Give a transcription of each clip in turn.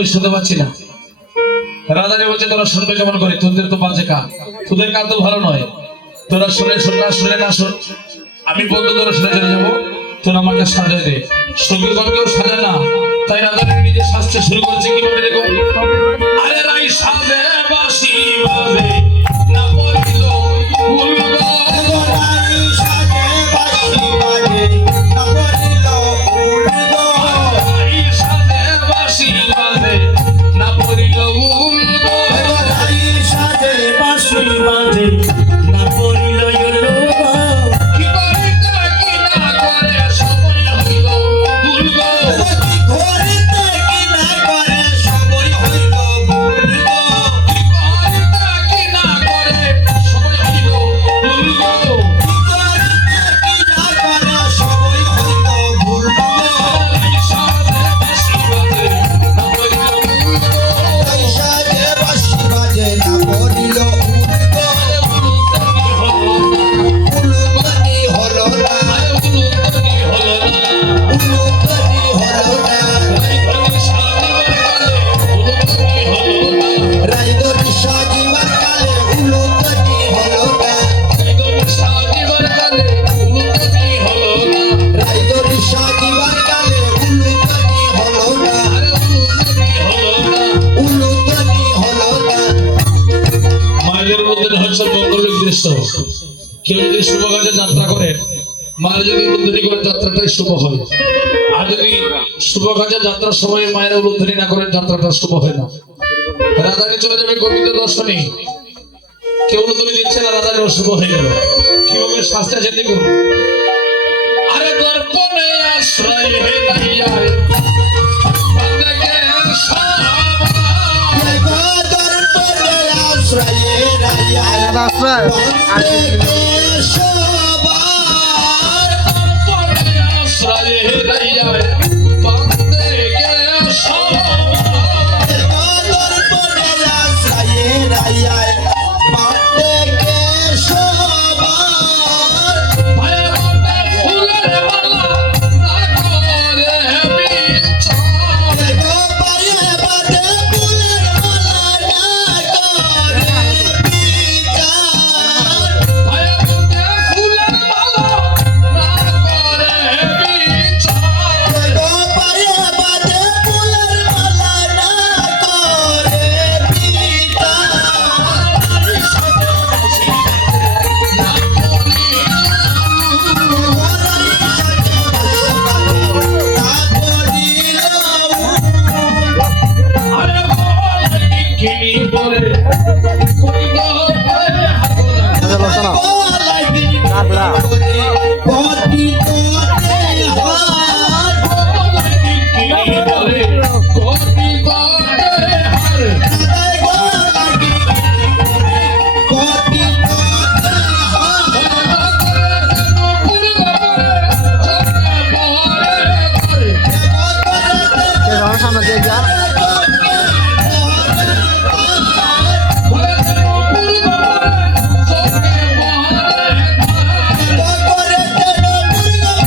ওই শুনতে পাচ্ছি না। রাধারে বলছে তোরা শুনবে কেমন করে, তোদের তো বাজে কান, তোদের কান তো ভালো নয়, তোরা শুনে শোন না শুনে না শোন, আমি বলতো তোরা শুনে চলে যাবো, তোরা আমাকে সাজায় দে। সঙ্গীর গণকেও সাজায় না, তাই রাধারে নিজে সাজতে শুরু করেছে কিভাবে দেখো। আরে রাই সাজে বাঁশি বাজে না পড়িল ফুল গো, রাই সাজে বাঁশি বাজে না পড়িল ফুল গো, রাই সাজে বাঁশি বাজে না পড়িল ফুল গো, রাই সাজে বাঁশি বাজে না পড়িল ফুল গো, কি করিতে কি না করে সবই হইল ফুল গো, কি করিতে কি না করে সবই হইল ফুল গো, কি করিতে কি না করে সবই হইল ফুল গো, কি করিতে কি না করে সবই হইল ফুল গো, রাই সাজে বাঁশি বাজে না পড়িল ফুল গো, রাই সাজে বাঁশি বাজে না পড়িল ফুল গো, উলুতনি হলো না, উলুতনি হলো না, উলুতনি হলো না, রাইদরি সাজিবার কালে উলুতনি হলো না, রাইদরি সাজিবার কালে উলুতনি হলো না, রাইদরি সাজিবার কালে উলুতনি হলো না, উলুতনি হলো না। মায়ের মধ্যে হচ্ছে মঙ্গলিক দৃশ্য। কেউ যদি শুভ কাজে যাত্রা করে, মায়ের যদি উলুধ্বনি করে যাত্রাটাই শুভ হয়, আর যদি শুভ কাজে যাত্রার সময় মায়ের উলুধ্বনি না করে যাত্রাটা শুভ হয় না। রাধাকে চলে যাবে গোবিন্দ দর্শনে, কেউ উলুধ্বনি দিচ্ছে না, রাধাকে শুভ হয়ে গেল। কিভাবে শাস্ত্রে আছে দেখুন। আরে দর্পণে আশ্রয় হে রাইয়ায় বান্দাকে সবাই, দর্পণে আশ্রয় হে রাইয়ায় বান্দাকে সবাই, দর্পণে আশ্রয় হে রাইয়ায় বান্দাকে সবাই, দর্পণে আশ্রয় হে রাইয়ায় বান্দাকে সবাই, ভাই বান্দা ফুলের মালা না করে বিচার, গো ভাই বান্দা ফুলের মালা না করে বিচার, ভাই বান্দা ফুলের মালা না করে বিচার, গো ভাই বান্দা ফুলের মালা না করে বিচার, রাই সাজে বাঁশি না পড়িল ফুল গো, রাই সাজে বাঁশি বাজে না পড়িল, আরে বল কিনি বলে কই গো ভরে হাতরা, বল কিনি বলে কতি তোতে হাত, বল কিনি বলে কতি তোতে হার, বল কিনি কতি তোতে হাত, ফুল গো চোখে বহরে করে, সামনে দিয়ে যা ফুল গো চোখে বহরে করে,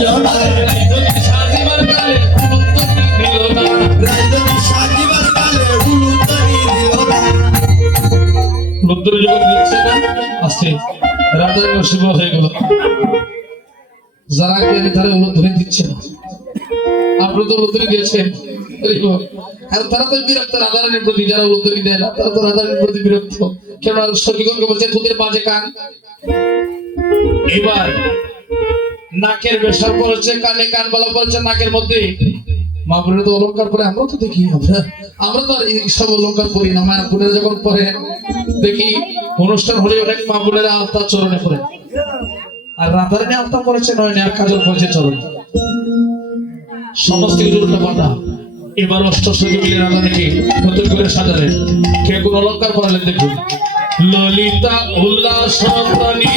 দিল না রাইজনী সাজিবার কালে উলুধ্বনি দিল না রাইজনী সাজিবার কালে উলুধ্বনি দিল না উলুধ্বনি যখন দিচ্ছে না আস্তে রাধারানী অশুভ হয়ে গেল যারা জ্ঞানী তারা উলুধ্বনি দিচ্ছে না আপনি তো উলুধ্বনি দিয়েছেন আর তারা তো বিরক্ত রাধারানীর প্রতি যারা উলুধ্বনি দেয় না তারা তো রাধারানীর প্রতি বিরক্ত কেন সখীগণকে বলছে তোদের বাজে কান এবার নাকের বেসার পড়েছে কানে কান বালা পড়েছে নাকের মধ্যে মা বোনেরা তো অলঙ্কার পরে আমরা তো দেখি আমরা তো আর এইসব অলঙ্কার পরি না মা বোনেরা যখন পরে দেখি অনুষ্ঠান হলে অনেক মা বোনেরা আলতা চরণে পরে আর রাধারানী আলতা পড়েছে নয়নে আর কাজল পড়েছে চরণে সমস্ত কিছু উল্টা পাল্টা এবার অষ্টসখী মিলে রাধারানীকে নতুন করে সাজালেন কে কোন অলঙ্কার পরালেন দেখুন ললিতা উল্লাস রানী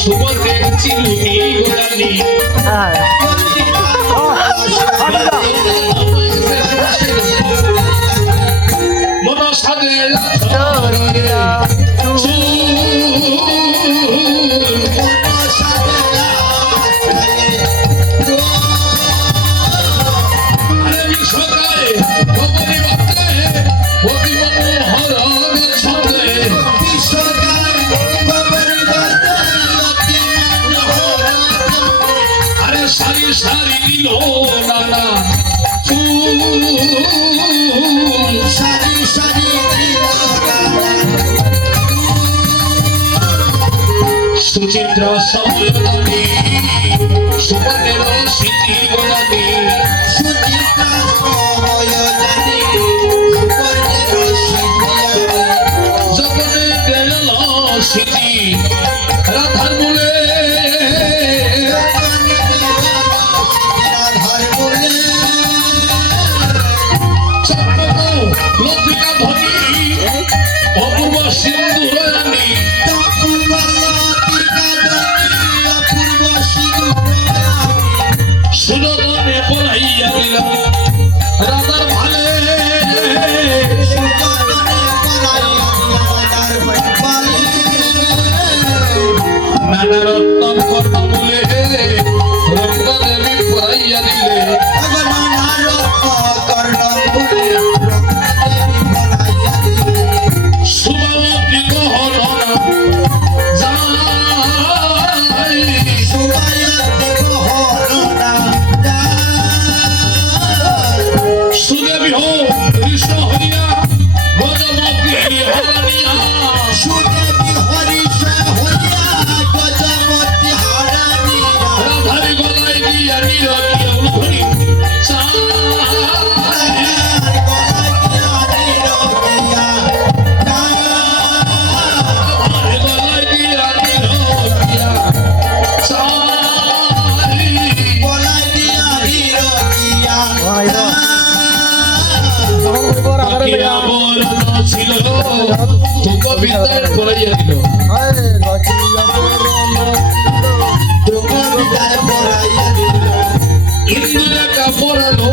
সুবর্ণের চিলুনি গোলানি মন সাজে সারি দিল নানা সারি সারি দিল সুচিত্রা সময়দানি সুবর্ণের স্মৃতি গোলানি সুচিত্রা সময়দানি সুবর্ণের স্মৃতি জগনে গেল স্মৃতি রাধার মূলে লতিকা ধনী অপূর্ব সিন্ধুরানী সুরদনে পড়াইয়া দিলাম রাধার ভালে নানা রত্ন কর্ণমূলে রঙ্গদেবী পড়াইয়া দিলে সুবাবতী গহরণ যায় সুদেবী হো কৃষ্ণ হইয়া গজমতী হরণিয়া রাধারি গলায় দিয়া নিরকিয়া উলুধ্বনি ছিল তোকে বিদ্যার করাইয়া দিল ইন্দুরা কাপড়ালো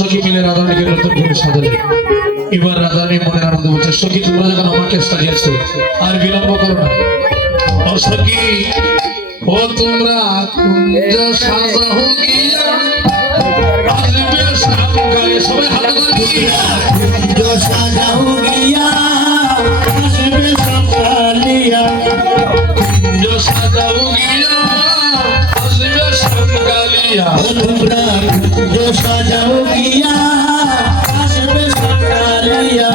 সখী মিলে রাধারানীকে নতুন করে সাজালেন এবার রাধারানী মনের আনন্দ বলছে সখী তোমরা যখন আমাকে সাজিয়েছো আর বিলম্ব করো না ও সখী ও তোমরা কুঞ্জ সাজাও গিয়া আসবে সামগায়ে সবাই হাত ধরে কুঞ্জ সাজাও গিয়া আসবে সামগালিয়া কুঞ্জ সাজাও গিয়া আসবে সামগালিয়া তোমরা जो सजाओ किया আসবে সকালিয়া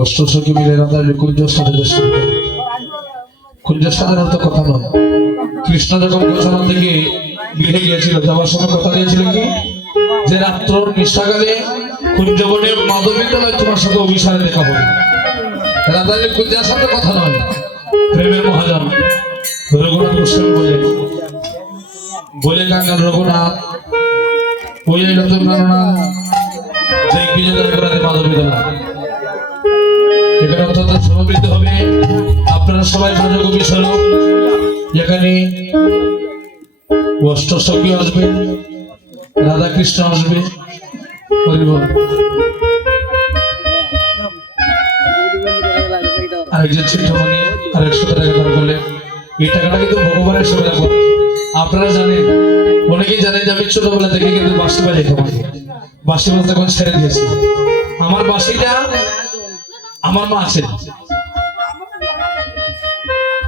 অষ্টসখী মিলে রাধার কুঞ্জের সাথে কুঞ্জের সাধারণত কথা নয়। কৃষ্ণ যখন গোচরণ থেকে গৃহে গিয়েছিল, যাওয়ার সময় কথা দিয়েছিল কি যে রাত্র নিশাকালে কুঞ্জবনে মাধবী তলায় তোমার সাথে অভিসারে দেখা হবে। রাধার কুঞ্জের সাথে কথা নয়। প্রেমের মহাজন রঘুনাথ গোস্বামী বলে গাঙ্গাল রঘুনাথ ওই রতননারায়ণ যে বিজয় করে মাধবী তলা এখানে অত্যন্ত সমবেত হবে। আপনারা সবাই ব্রজকবি স্বরূপ এখানে অষ্টসখী আসবে, রাধা কৃষ্ণ আসবে, হরি বল। আরেকজন চিন্তামণি আর 100 টাকা দান করলেন। এই টাকাটা কিন্তু ভগবানের সেবা করব। আপনারা জানেন, অনেকেই জানেন যে আমি ছোটবেলা থেকে কিন্তু বাঁশি বাজাইতাম। বাঁশি বাজাতে এখন ছেড়ে দিয়েছি। আমার বাঁশিটা আমার মা আছে।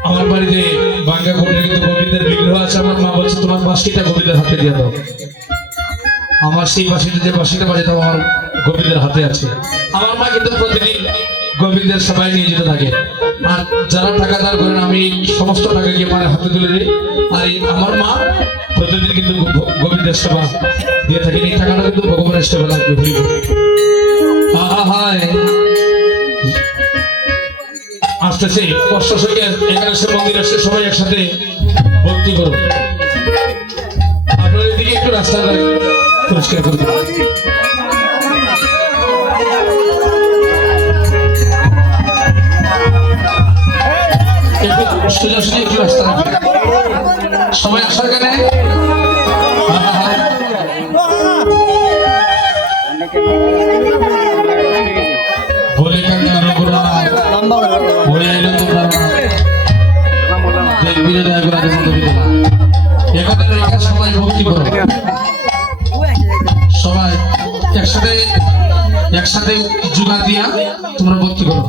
আমার বাড়িতে বাঙ্গা কোণে কিন্তু গোবিন্দের বিগ্রহ আছে। আমার মা বলছে তোমার বাঁশিটা গোবিন্দের হাতে দিয়ে দাও। আমার সেই বাঁশিটা, যে বাঁশিটা বাজাতাম, আমার গোবিন্দের হাতে আছে। আমার মা কিন্তু প্রতিদিন গোবিন্দের সবাই নিয়ে যেতে থাকে। আর যারা টাকা দান করেন আমি সমস্ত টাকা গিয়ে মায়ের হাতে তুলে দিই। আর আমার মা প্রতিদিন কিন্তু গোবিন্দের সেবা দিয়ে থাকেন। এই টাকাটা কিন্তু ভগবানের সেবা লাগবে। আসতেছে কষ্ট সঙ্গে এখানে সে মন্দির আসছে, সবাই একসাথে ভক্তি করো। আপনার এদিকে একটু রাস্তাটা পরিষ্কার করে দিন। সোজাসুজি একটু রাস্তা সবাই আসার কেনে বলে কেন সবাই ভক্তি করো। সবাই একসাথে জোগাড় দিয়া তোমরা ভক্তি করো।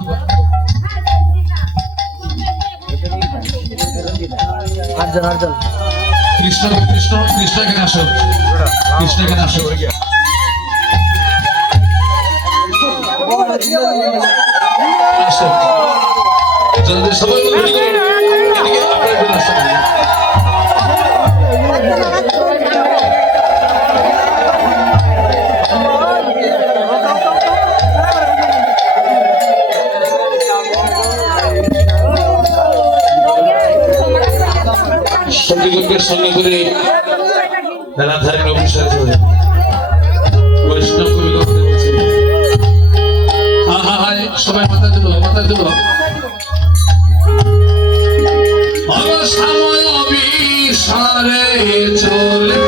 কৃষ্ণ কৃষ্ণ কৃষ্ণ এখানে আসো, কৃষ্ণ এখানে আসো। জলদি সবাই এদিকে আপনারা একটু রাস্তা দিন। সঙ্গীগণের সঙ্গে করে রাধারণ অভিষেক করে বৈষ্ণব কবি করতে বলছে। সবাই মাথা দিল, মাথা দিল। সময় অভিসারে চলে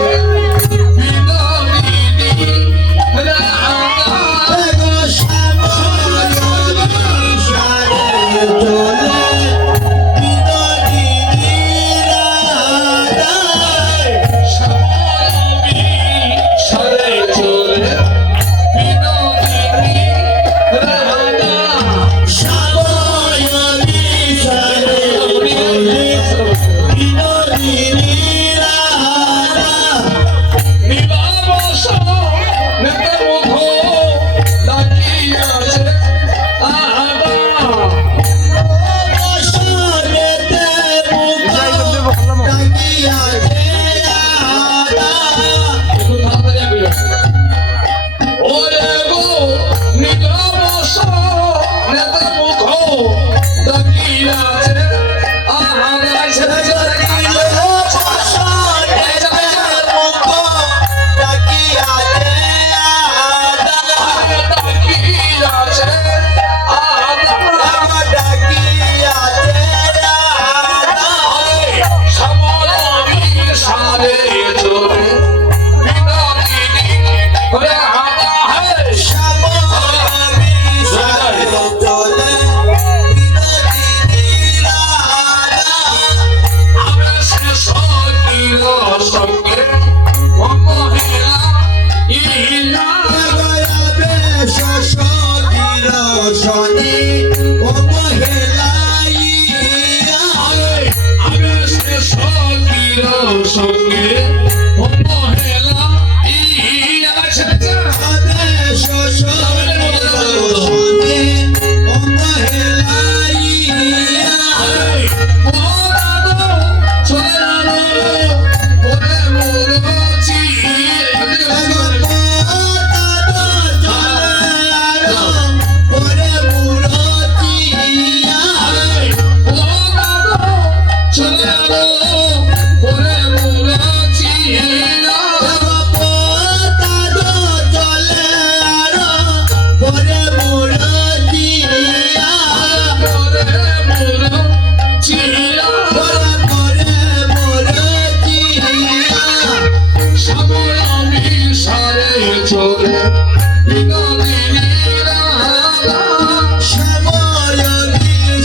সময়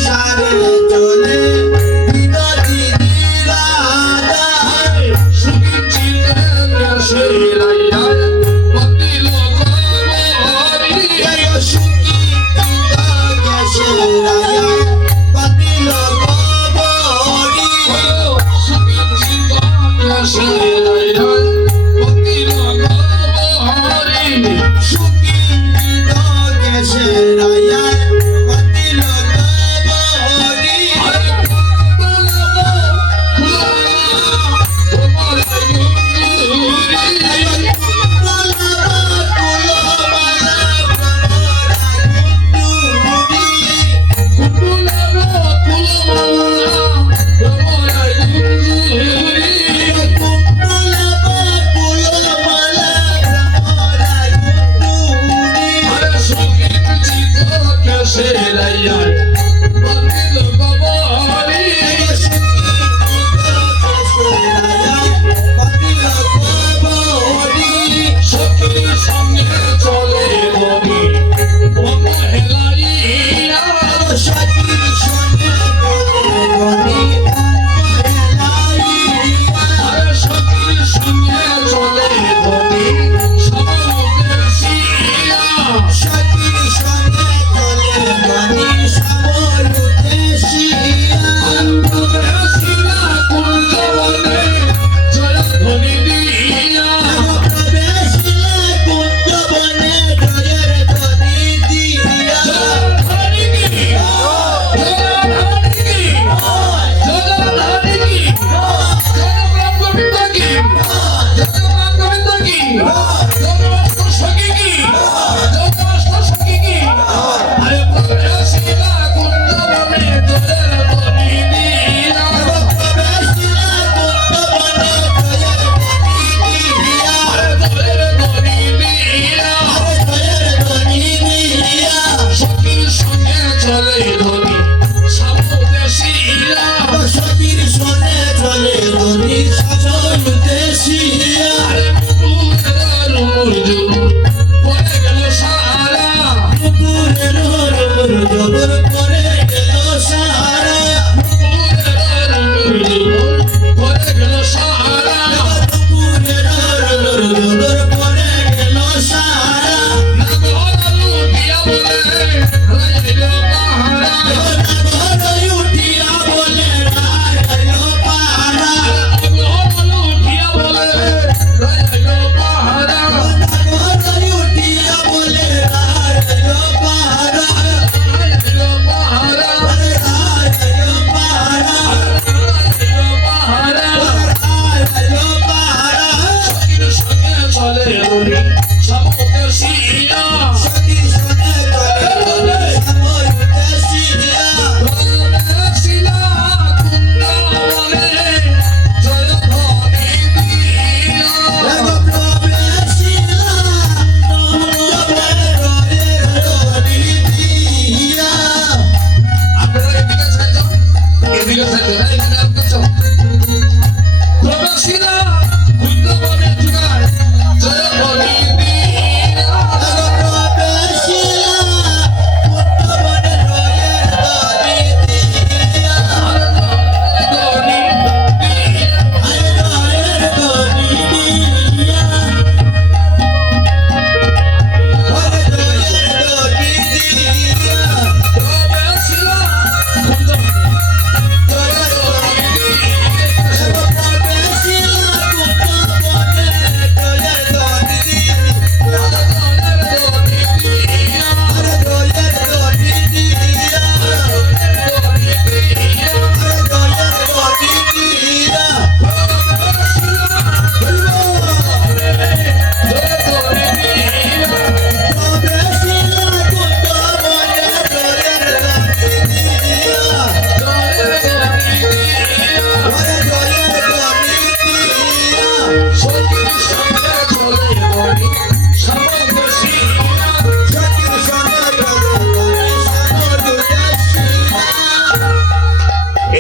সারে চলে বিনোদিনী রাধা জয় সুখী গেছে রাজা পাতিল গবরি সুখী গেছে রাজা পাতিল গবরি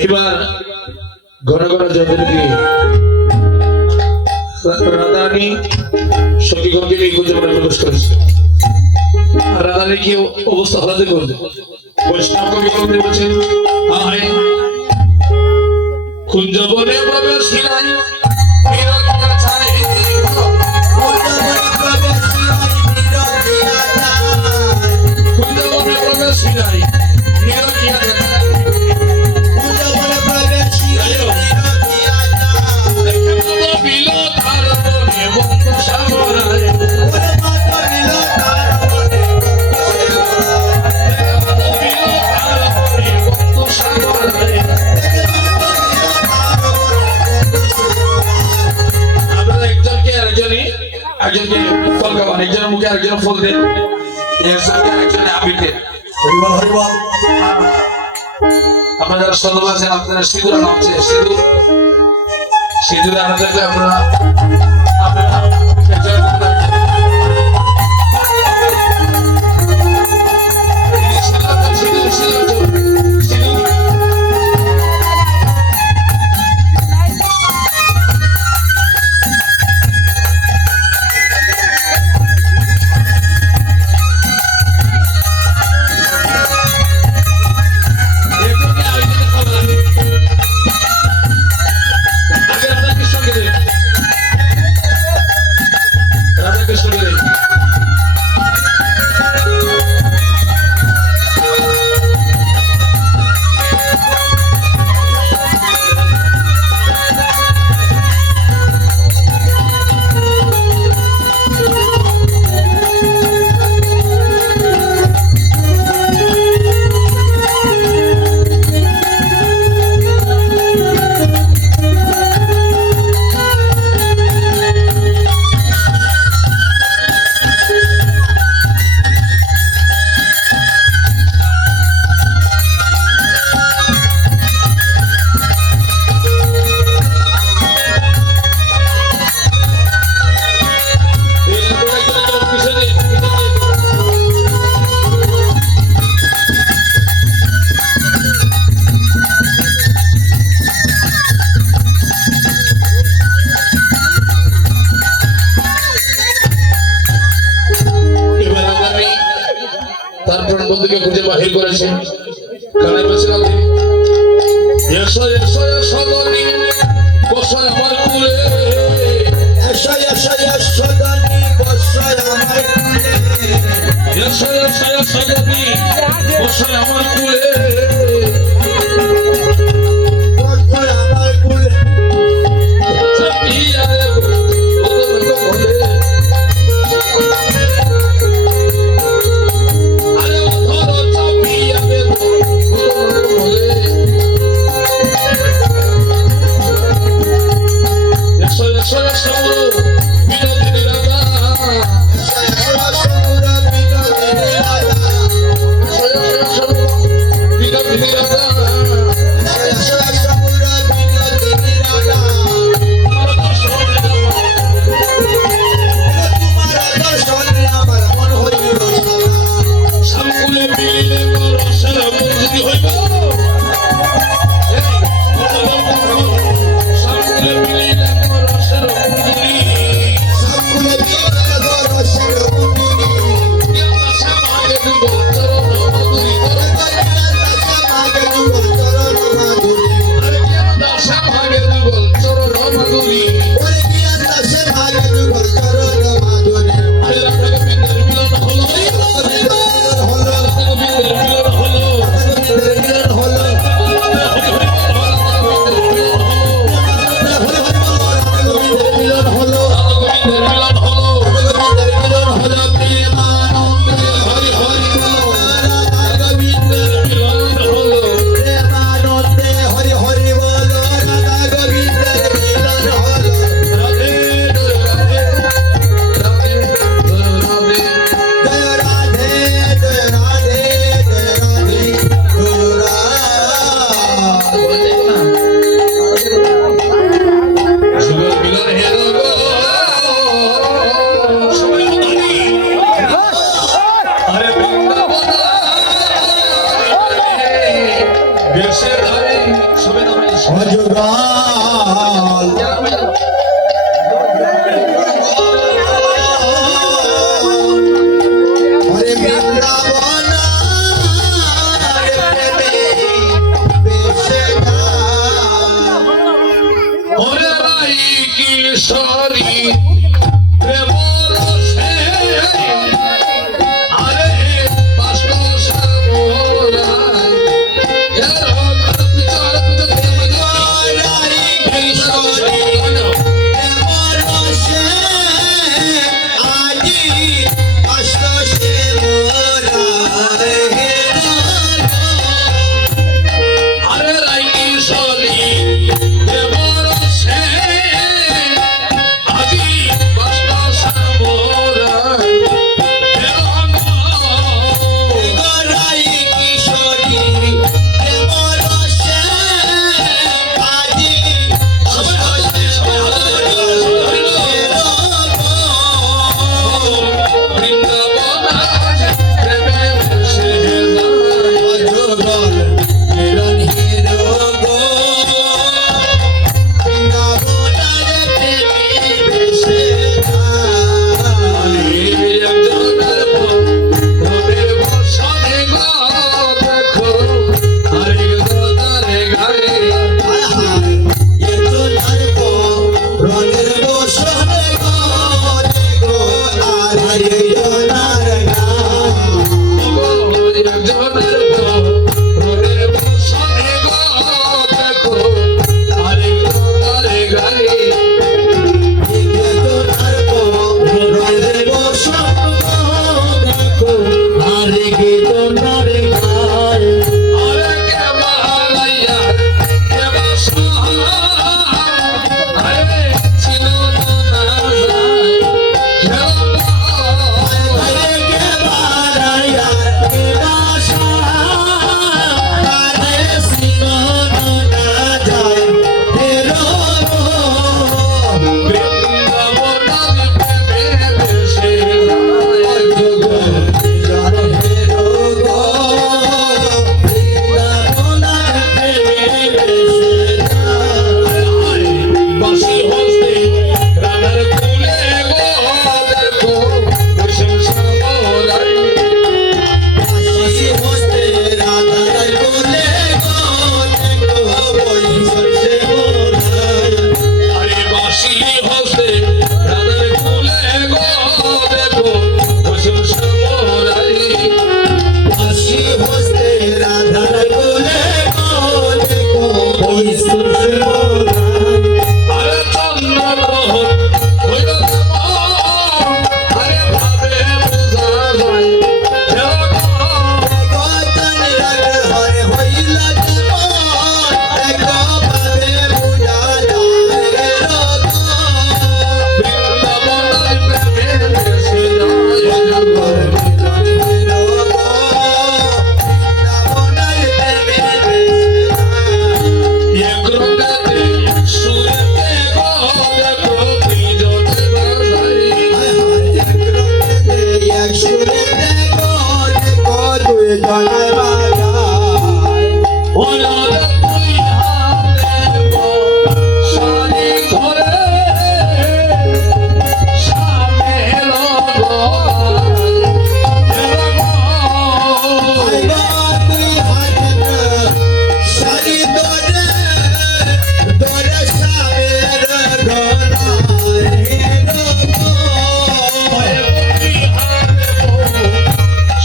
এবার ঘন ঘন যাদেরকে রাধারানী সখীগণকে নিয়ে গুঞ্জবনে প্রবেশ করেছে। রাজারে কি অবস্থা হলাতে করবে বৈষ্ণব কবি বলছেন আয় কুঞ্জ বনে প্রবেশিলাই বিরকিয়া ছাই কুঞ্জ বনে প্রবেশিলাই বিরকিয়া ছাই বিলো ধার বনে বন্ধু সাগরায় একজনকে ফল খাওয়ান একজনের মুখে একজনের ফল দেন এর সঙ্গে একজনে আবির দেন আপনারা যারা সদল আছেন আপনারা সিঁদুর আনা হচ্ছে সিঁদুর আনা থাকলে আপনারা বন্ধুকে খুঁজে বাহির করেছেন কানে বলছিলাম এসো এসো এসো দনি বসো আমার কুলে এসো এসো এসো দনি বসো আমার কুলে এসো এসো এসো দনি বসো আমার কুলে বসো আমার কুলে চাপিয়া রে বদল বলে বিনোদিনী ওরে রাই কিশোরী প্রেম রসে আরে বাষ্প সামরাই আরে রাই কিশোরী প্রেম রসে আজি বাষ্প সামরাই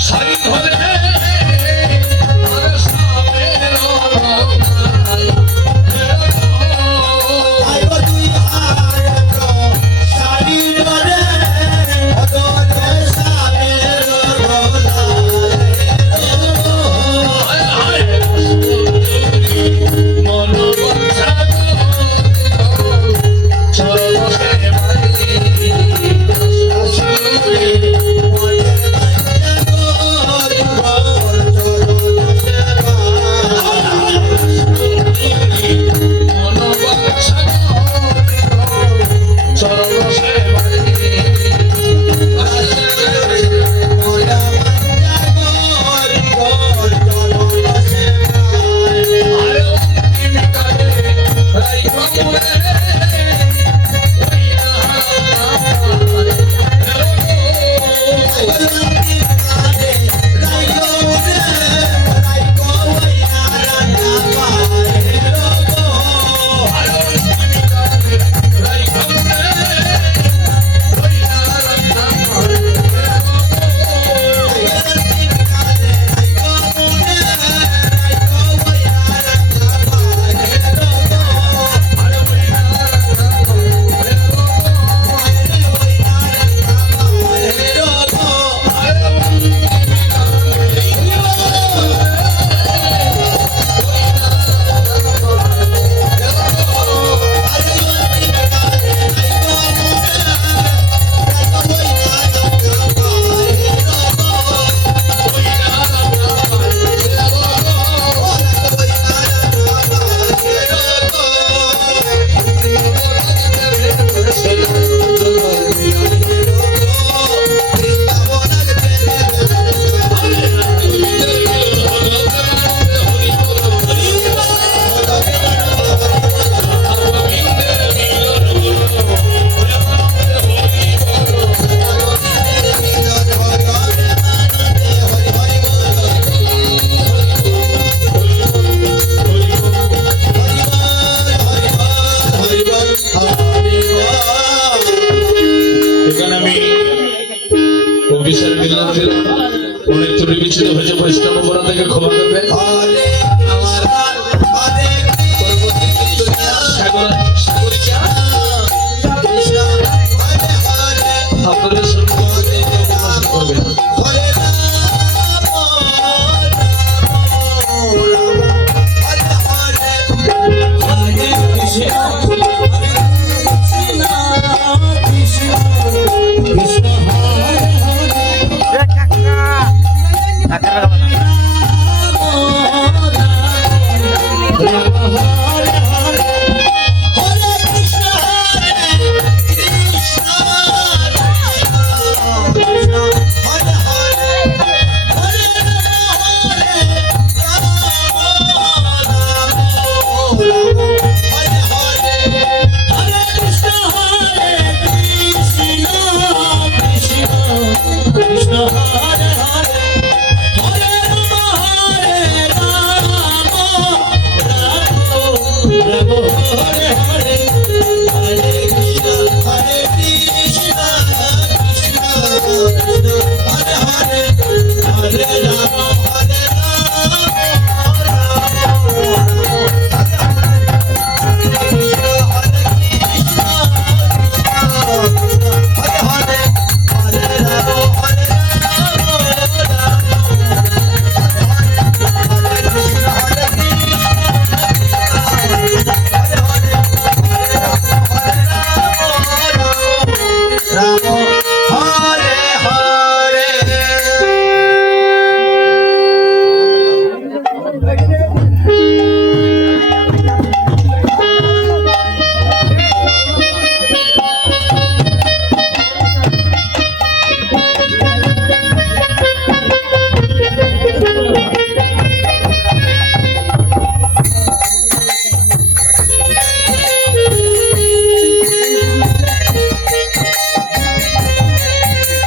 শাড়ি ধরে মিলন ফিরে অনেক ত্রুটি বিচ্ছিন্ন হয়েছে বৈষ্ণব করা থেকে ক্ষমা করবে হরে হরে সাগরিকা কৃষ্ণ হরে হরে আপনাদের সঙ্গে করবেন হরে রাম রাম হরে হরে হরে কৃষ্ণ হরে কৃষ্ণ কৃষ্ণ কৃষ্ণ হরে Krishna